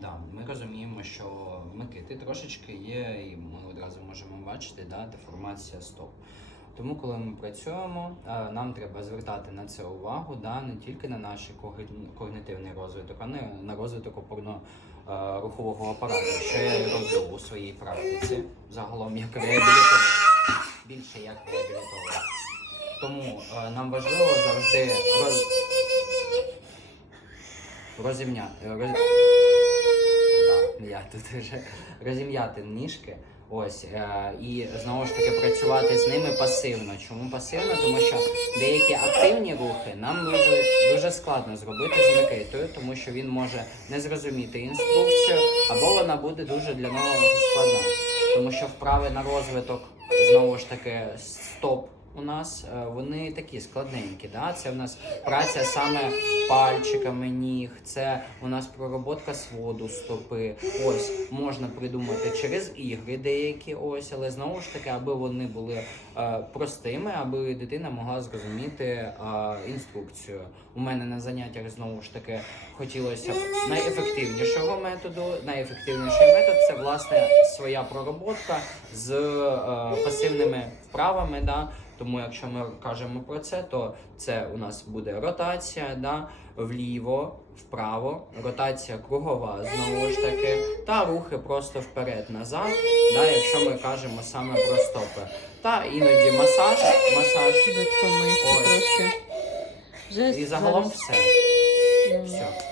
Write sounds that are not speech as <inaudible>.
Да, ми розуміємо, що микити трошечки є, і ми одразу можемо бачити да, деформація стоп. Тому, коли ми працюємо, е, нам треба звертати на це увагу, да, не тільки на наш когні- когнітивний розвиток, а не на розвиток опорно-рухового апарату, що я роблю у своїй практиці, загалом як реабілітолог, більше як реабілітолог. Тому е, нам важливо завжди роз... розімняти. Роз... Я <laughs> тут вже розім'яти ніжки. Ось е, і знову ж таки працювати з ними пасивно. Чому пасивно? Тому що деякі активні рухи нам дуже дуже складно зробити з Микитою, тому що він може не зрозуміти інструкцію, або вона буде дуже для нього складна. Тому що вправи на розвиток знову ж таки стоп у нас е, вони такі складненькі. Да? Це в нас праця саме пальчиками ніг, це у нас пророботка своду стопи. Ось можна придумати через ігри деякі, ось, але знову ж таки, аби вони були е, простими, аби дитина могла зрозуміти е, інструкцію. У мене на заняттях знову ж таки хотілося найефективнішого методу. Найефективніший метод це власне своя пророботка з е, пасивними вправами. Да? Тому, якщо ми кажемо про це, то це у нас буде ротація, да? вліво, вправо, ротація кругова знову ж таки, та рухи просто вперед-назад, да? якщо ми кажемо саме про стопи. Та іноді масаж, масаж. Ось. І загалом все. Все.